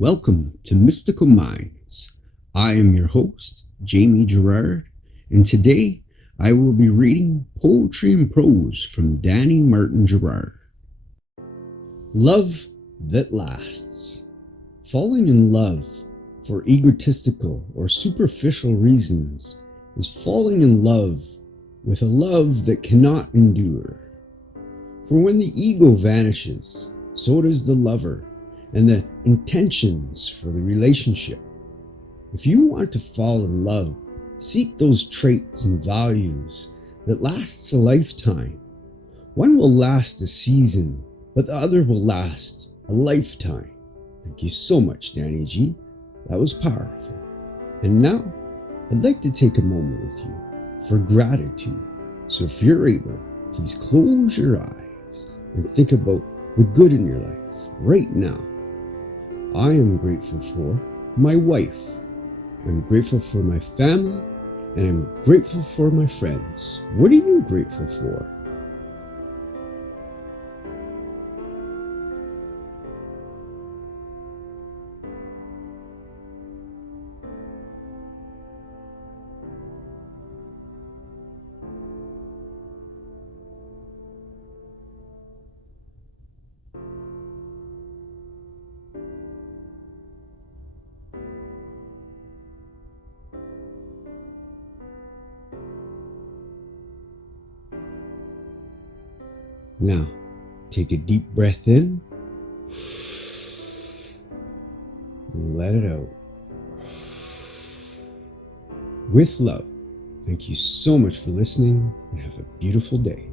Welcome to Mystical Minds. I am your host, Jamie Girard, and today I will be reading Poetry and Prose from Danny Martin Girard. Love that lasts. Falling in love for egotistical or superficial reasons is falling in love with a love that cannot endure. For when the ego vanishes, so does the lover and the intentions for the relationship. If you want to fall in love, seek those traits and values that lasts a lifetime. One will last a season, but the other will last a lifetime. Thank you so much, Danny G. That was powerful. And now, I'd like to take a moment with you for gratitude. So if you're able, please close your eyes and think about the good in your life right now. I am grateful for my wife. I'm grateful for my family, and I'm grateful for my friends. What are you grateful for? Now, take a deep breath in, let it out. With love, thank you so much for listening and have a beautiful day.